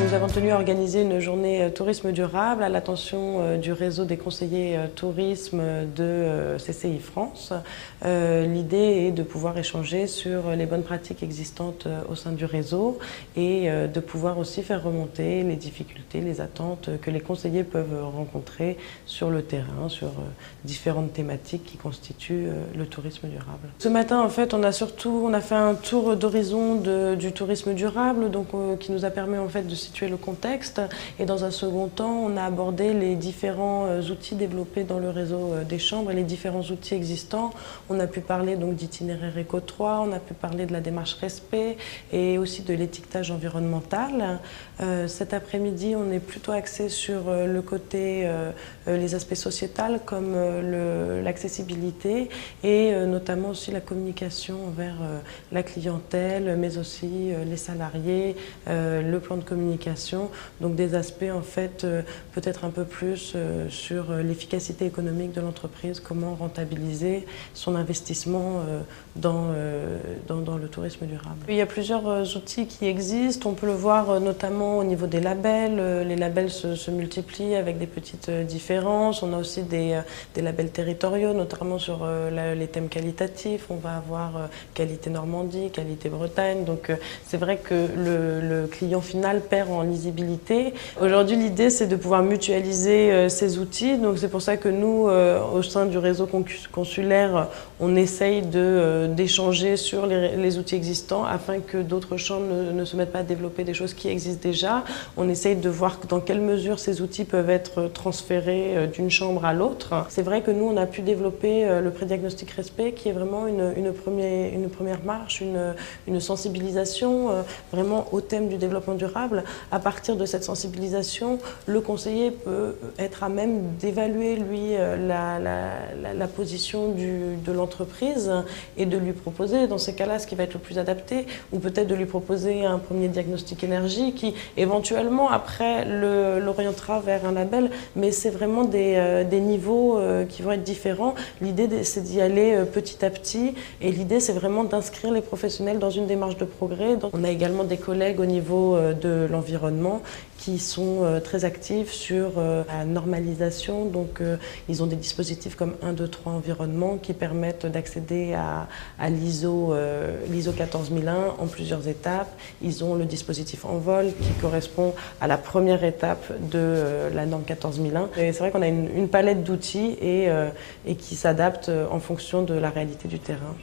Nous avons tenu à organiser une journée tourisme durable à l'attention du réseau des conseillers tourisme de CCI France. L'idée est de pouvoir échanger sur les bonnes pratiques existantes au sein du réseau et de pouvoir aussi faire remonter les difficultés, les attentes que les conseillers peuvent rencontrer sur le terrain, sur différentes thématiques qui constituent le tourisme durable. Ce matin, en fait, on a fait un tour d'horizon du tourisme durable, donc, qui nous a permis en fait de situer le contexte, et dans un second temps on a abordé les différents outils développés dans le réseau des chambres et les différents outils existants. On a pu parler donc d'itinéraire Éco 3, on a pu parler de la démarche respect et aussi de l'étiquetage environnemental. Cet après-midi on est plutôt axé sur le côté les aspects sociétals comme l'accessibilité et notamment aussi la communication envers la clientèle mais aussi les salariés, le plan de communication. Donc des aspects en fait peut-être un peu plus sur l'efficacité économique de l'entreprise, comment rentabiliser son investissement dans le tourisme durable. Il y a plusieurs outils qui existent, on peut le voir notamment au niveau des labels. Les labels se multiplient avec des petites différences. On a aussi des labels territoriaux, notamment sur les thèmes qualitatifs. On va avoir qualité Normandie, qualité Bretagne. Donc c'est vrai que le client final perd en lisibilité. Aujourd'hui, l'idée, c'est de pouvoir mutualiser ces outils. Donc c'est pour ça que nous, au sein du réseau consulaire, on essaye d'échanger sur les outils existants afin que d'autres chambres ne se mettent pas à développer des choses qui existent déjà. On essaye de voir dans quelle mesure ces outils peuvent être transférés d'une chambre à l'autre. C'est vrai que nous, on a pu développer le prédiagnostic respect qui est vraiment une première marche, une sensibilisation vraiment au thème du développement durable. À partir de cette sensibilisation, le conseiller peut être à même d'évaluer, lui, la position de l'entreprise et de lui proposer, dans ces cas-là, ce qui va être le plus adapté, ou peut-être de lui proposer un premier diagnostic énergie qui, éventuellement, après, l'orientera vers un label, mais c'est vraiment des niveaux qui vont être différents. L'idée, c'est d'y aller petit à petit, et l'idée, c'est vraiment d'inscrire les professionnels dans une démarche de progrès. Donc, on a également des collègues au niveau de l'environnement qui sont très actifs sur la normalisation. Donc, ils ont des dispositifs comme 1, 2, 3 environnement qui permettent d'accéder à l'ISO 14001 en plusieurs étapes. Ils ont le dispositif Envol qui correspond à la première étape de la norme 14001. Et c'est vrai qu'on a une palette d'outils et qui s'adapte en fonction de la réalité du terrain.